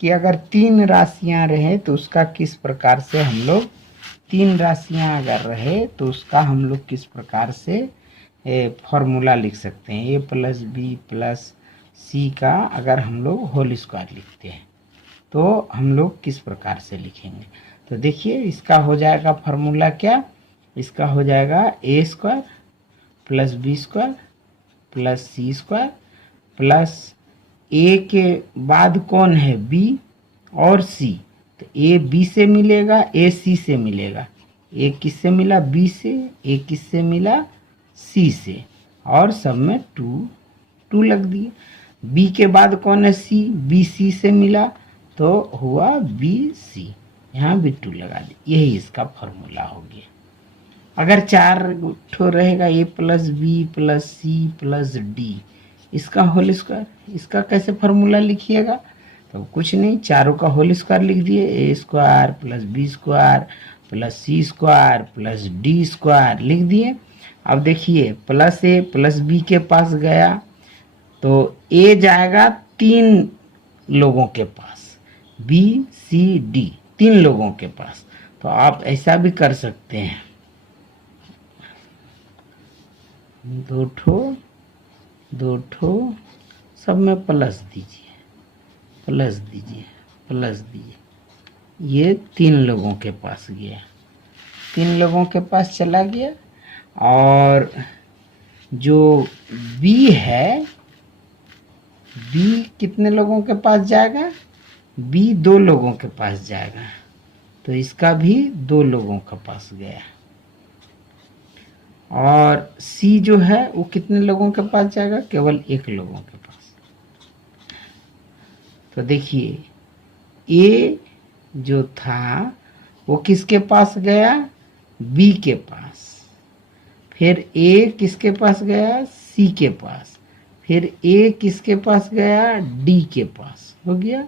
कि अगर 3 राशियां रहे तो उसका किस प्रकार से हम लोग 3 राशियां अगर रहे तो उसका हम लोग किस प्रकार से फॉर्मूला लिख सकते हैं। ए प्लस बी प्लस सी का अगर हम लोग होल स्क्वायर लिखते हैं तो हम लोग किस प्रकार से लिखेंगे। तो देखिए इसका हो जाएगा फॉर्मूला क्या, इसका हो जाएगा A square plus B square plus C square plus A के बाद कौन है बी और सी, तो ए बी से मिलेगा ए सी से मिलेगा, ए किससे मिला बी से, ए किससे मिला सी से, और सब में 2 लग दिए। बी के बाद कौन है सी, बी सी से मिला तो हुआ बी सी, यहाँ भी 2 लगा दी। यही इसका फॉर्मूला हो गया। अगर 4 ठो रहेगा A plus B plus C plus D, इसका होल स्क्वायर, इसका कैसे फॉर्मूला लिखिएगा, तो कुछ नहीं, चारों का होल स्क्वायर लिख दिए, A square plus B square plus C square plus D square लिख दिए। अब देखिए प्लस ए प्लस बी के पास गया तो ए जाएगा 3 लोगों के पास, बी सी डी 3 लोगों के पास। तो आप ऐसा भी कर सकते हैं, 2 ठो सब में प्लस दीजिए प्लस दीजिए प्लस दीजिए, ये 3 लोगों के पास गया, 3 लोगों के पास चला गया। और जो बी है, बी कितने लोगों के पास जाएगा, बी 2 लोगों के पास जाएगा, तो इसका भी 2 लोगों के पास गया। और सी जो है वो कितने लोगों के पास जाएगा, केवल 1 लोगों के पास। तो देखिए ए जो था वो किसके पास गया, बी के पास, फिर ए किसके पास गया, सी के पास, फिर ए किसके पास गया, डी के पास, हो गया।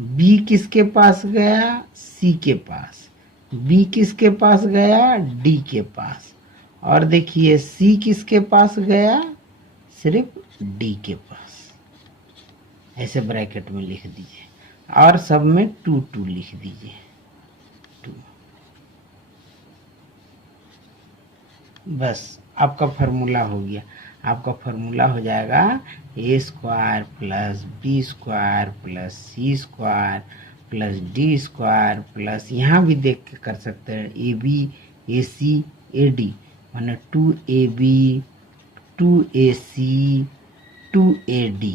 बी किसके पास गया, सी के पास, बी किसके पास गया, डी के पास, और देखिए सी किसके पास गया, सिर्फ डी के पास। ऐसे ब्रैकेट में लिख दीजिए और सब में 2 लिख दीजिए, 2। बस आपका फॉर्मूला हो गया। आपका फॉर्मूला हो जाएगा A square plus B square plus C square plus D square plus, यहाँ भी देख के कर सकते हैं, A B A C A D, माने 2ab 2ac 2ad,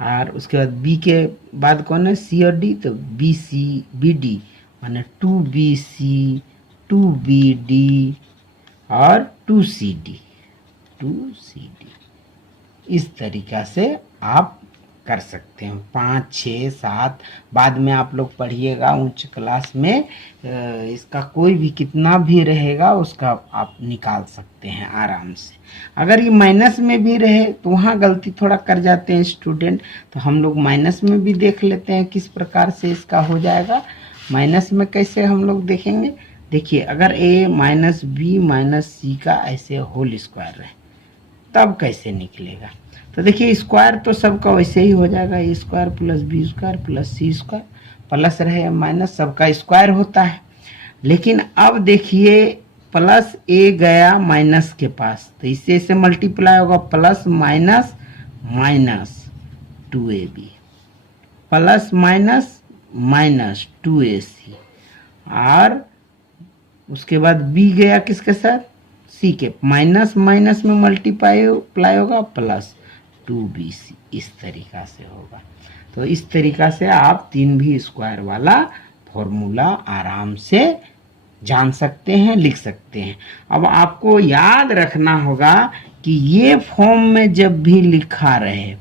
और उसके बाद बी के बाद कौन है, सी और डी, तो बी सी बी डी माने 2bc 2bd और 2cd 2cd। इस तरीका से आप कर सकते हैं। 5 6 7 बाद में आप लोग पढ़िएगा उच्च क्लास में, इसका कोई भी कितना भी रहेगा उसका आप निकाल सकते हैं आराम से। अगर ये माइनस में भी रहे तो वहाँ गलती थोड़ा कर जाते हैं स्टूडेंट, तो हम लोग माइनस में भी देख लेते हैं किस प्रकार से इसका हो जाएगा। माइनस में कैसे हम लोग देखेंगे, देखिए अगर a माइनस बी माइनस सी का ऐसे होल स्क्वायर रहे तब कैसे निकलेगा। तो देखिए स्क्वायर तो सबका वैसे ही हो जाएगा, A square plus B square plus C square, plus रहे माइनस सबका स्क्वायर होता है। लेकिन अब देखिए प्लस ए गया माइनस के पास तो इससे इसे मल्टीप्लाई होगा, plus minus minus 2ab plus minus minus 2ac, और उसके बाद b गया किसके साथ, c के, माइनस माइनस में मल्टीप्लाई होगा प्लस 2bc, इस तरीका से होगा। तो इस तरीका से आप 3 भी स्क्वायर वाला फॉर्मूला आराम से जान सकते हैं, लिख सकते हैं। अब आपको याद रखना होगा कि ये फॉर्म में जब भी लिखा रहे,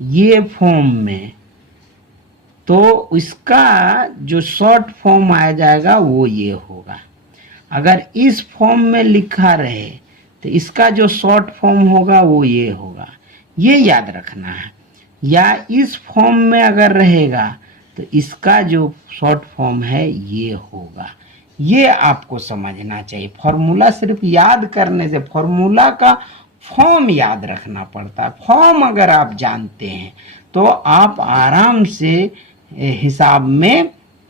ये फॉर्म में, तो इसका जो शॉर्ट फॉर्म आ जाएगा वो ये होगा। अगर इस फॉर्म में लिखा रहे तो इसका जो शॉर्ट फॉर्म होगा वो ये होगा, ये याद रखना है। या इस फॉर्म में अगर रहेगा तो इसका जो शॉर्ट फॉर्म है ये होगा, ये आपको समझना चाहिए। फॉर्मूला सिर्फ याद करने से, फॉर्मूला का फॉर्म याद रखना पड़ता है। फॉर्म अगर आप जानते हैं तो आप आराम से हिसाब में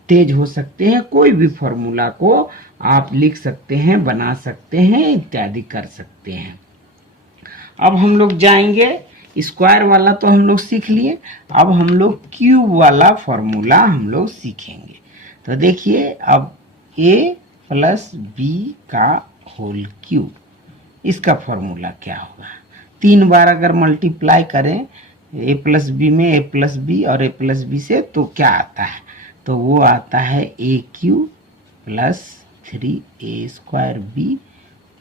तेज हो सकते हैं। कोई भी फॉर्मूला को आप लिख सकते हैं, बना सकते हैं, इत्यादि कर सकते हैं। अब हम लोग जाएंगे, स्क्वायर वाला तो हम लोग सीख लिए, अब हम लोग क्यूब वाला फॉर्मूला हम लोग सीखेंगे। तो देखिए, अब a प्लस बी का होल क्यूब, इसका फॉर्मूला क्या होगा? 3 बार अगर मल्टीप्लाई करें a प्लस बी में a प्लस बी और a प्लस बी से, तो क्या आता है? तो वो आता है a cube plus 3a square B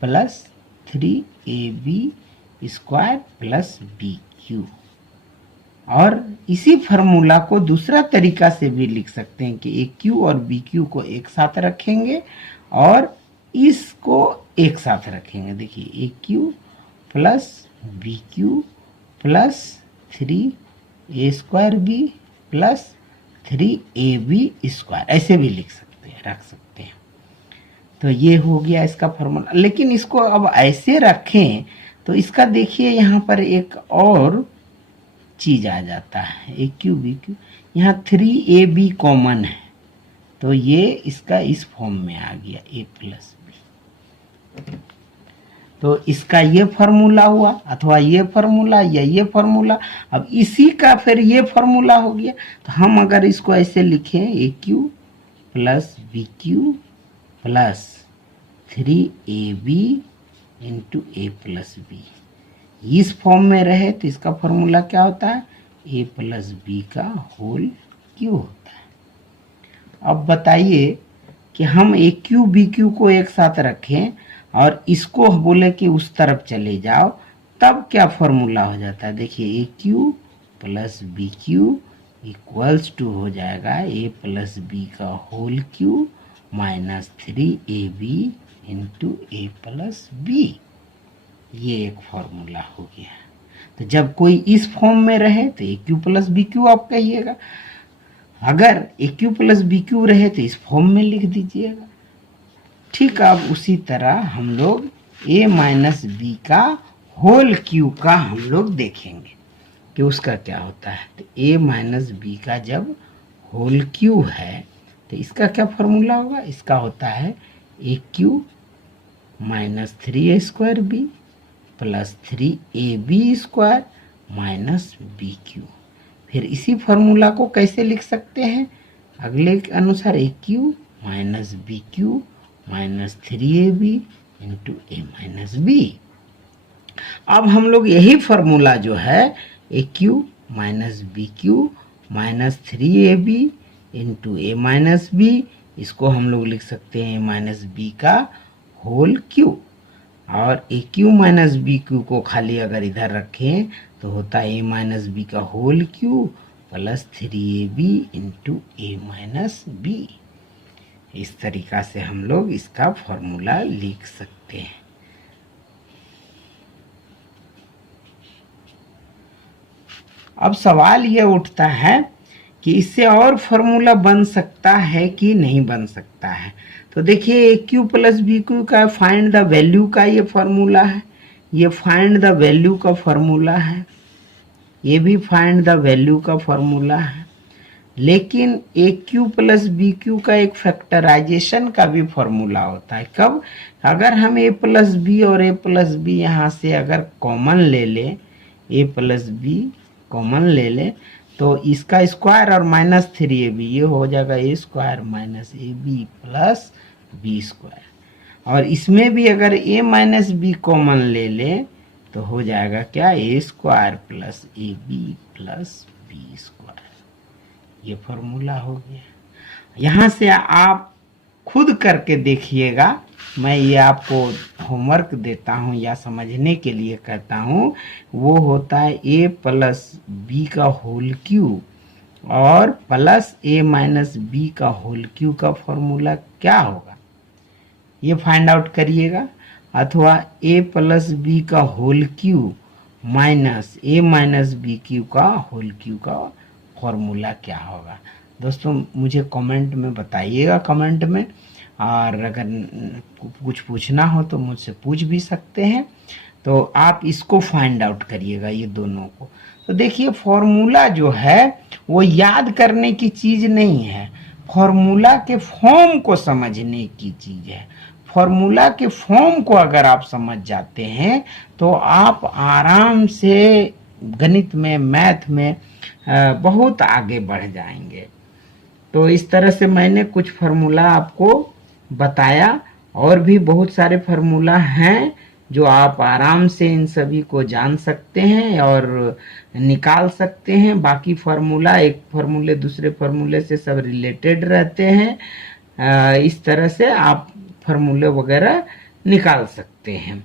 plus 3ab square plus B cube. और इसी फॉर्मूला को दूसरा तरीका से भी लिख सकते हैं कि ए क्यू और बी क्यू को एक साथ रखेंगे और इसको एक साथ रखेंगे। देखिए, A cube plus B cube plus 3a square B plus 3ab square, ऐसे भी लिख सकते हैं, रख सकते हैं। तो ये हो गया इसका फॉर्मूला। लेकिन इसको अब ऐसे रखें तो इसका देखिए यहाँ पर एक और चीज आ जाता है, ए क्यू बी क्यू, यहाँ 3ab कॉमन है, तो ये इसका इस फॉर्म में आ गया a प्लस बी। तो इसका ये फॉर्मूला हुआ, अथवा ये फॉर्मूला या ये फॉर्मूला। अब इसी का फिर ये फॉर्मूला हो गया। तो हम अगर इसको ऐसे लिखें, A cube plus B cube plus 3ab into A plus B, इस फॉर्म में रहे तो इसका फॉर्मूला क्या होता है? a प्लस बी का होल क्यू होता है। अब बताइए कि हम ए क्यू बी क्यू को एक साथ रखें और इसको बोले कि उस तरफ चले जाओ, तब क्या फॉर्मूला हो जाता है? देखिए, A cube plus B cube equals to हो जाएगा a प्लस बी का whole cube minus 3ab into A plus B. ये एक फॉर्मूला हो गया। तो जब कोई इस फॉर्म में रहे तो ए क्यू प्लस बी क्यू आप कहिएगा, अगर ए क्यू प्लस बी क्यू रहे तो इस फॉर्म में लिख दीजिएगा। ठीक, अब उसी तरह हम लोग a माइनस बी का होल क्यू का हम लोग देखेंगे कि उसका क्या होता है। तो a माइनस बी का जब होल क्यू है तो इसका क्या फॉर्मूला होगा? इसका होता है A cube minus 3a square B plus 3ab square minus B cube. फिर इसी फॉर्मूला को कैसे लिख सकते हैं? अगले के अनुसार, A cube minus B cube minus 3ab into A minus B. अब हम लोग यही फॉर्मूला जो है A cube minus B cube minus 3ab into A minus B, इसको हम लोग लिख सकते हैं ए माइनस बी का होल क्यू। और A cube minus B cube को खाली अगर इधर रखें तो होता है ए माइनस बी का whole cube plus 3ab into A minus B. इस तरीका से हम लोग इसका फॉर्मूला लिख सकते हैं। अब सवाल यह उठता है कि इससे और फॉर्मूला बन सकता है कि नहीं बन सकता है। तो देखिए, A cube plus B cube का फाइंड द वैल्यू का ये फॉर्मूला है, ये फाइंड द वैल्यू का फॉर्मूला है, ये भी फाइंड द वैल्यू का फॉर्मूला है। लेकिन ए क्यू प्लस बी क्यू का एक फैक्टराइजेशन का भी फॉर्मूला होता है। कब? अगर हम ए प्लस बी और ए प्लस बी यहाँ से अगर कॉमन ले लें, ए प्लस बी कॉमन ले लें, तो इसका स्क्वायर और माइनस 3ab, ये हो जाएगा A square minus A B plus B square. और इसमें भी अगर a माइनस बी कॉमन ले लें तो हो जाएगा क्या? A square plus A B plus B square. ये फॉर्मूला हो गया। यहाँ से आप खुद करके देखिएगा, मैं ये आपको होमवर्क देता हूँ या समझने के लिए कहता हूँ। वो होता है a प्लस बी का होल क्यू और प्लस a माइनस बी का होल क्यू का फॉर्मूला क्या होगा, ये फाइंड आउट करिएगा। अथवा a प्लस बी का whole cube minus a minus B cube का होल क्यू का फॉर्मूला क्या होगा। दोस्तों, मुझे कमेंट में बताइएगा, कमेंट में। और अगर कुछ पूछना हो तो मुझसे पूछ भी सकते हैं। तो आप इसको फाइंड आउट करिएगा ये दोनों को। तो देखिए फॉर्मूला जो है वो याद करने की चीज नहीं है, फॉर्मूला के फॉर्म को समझने की चीज है। फॉर्मूला के फॉर्म को अगर आप समझ जाते हैं तो आप आराम से गणित में, मैथ में बहुत आगे बढ़ जाएंगे। तो इस तरह से मैंने कुछ फार्मूला आपको बताया, और भी बहुत सारे फार्मूला हैं जो आप आराम से इन सभी को जान सकते हैं और निकाल सकते हैं। बाकी फार्मूला एक फार्मूले दूसरे फार्मूले से सब रिलेटेड रहते हैं। इस तरह से आप फार्मूले वगैरह निकाल सकते हैं।